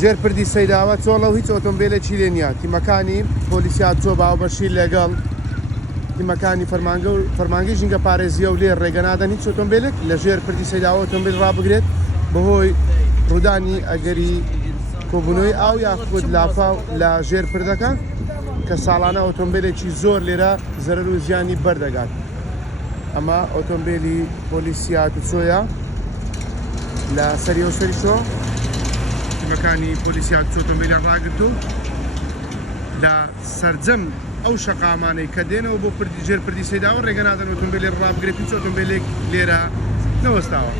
ژێرپردی سەیداوە چۆڵە هیچ ئۆتۆمبیلێکی لێ نییە. تیمەکانی پۆلیسیات چۆ باوبەشی لەگەڵ تیمەکانی فەرمانگەی ژینگە پارێزیە و لێ ڕێگەنادەن هیچ ئۆتۆمبیلێک لە ژێرپردی سەیداوە ئۆتۆمبیل ڕابگرێت بەهۆی ڕوودانی ئەگەری کۆبوونەوەی ئاو یاخود لاپاو لە ژێرپردەکە کە ساڵانە ئۆتۆمبیلێکی زۆر لێرە زەرەر و زیانی بەردەگات. ئەمە ئۆتۆمبیلی پۆلیسیات و چۆیە لە سەریەوە سەریشۆ تیمەکانی پۆلیسیات ئۆتۆمبیلیان ڕاگرت و لە سەرجەم ئەو شەقامانەی کە دێنەوە بۆ ژێرپردی سەیداوە ڕێگەنادەن ئۆتۆمبیلی ڕابگرێت هیچ ئۆتۆمبیلێک لێرە نەوەستاوە.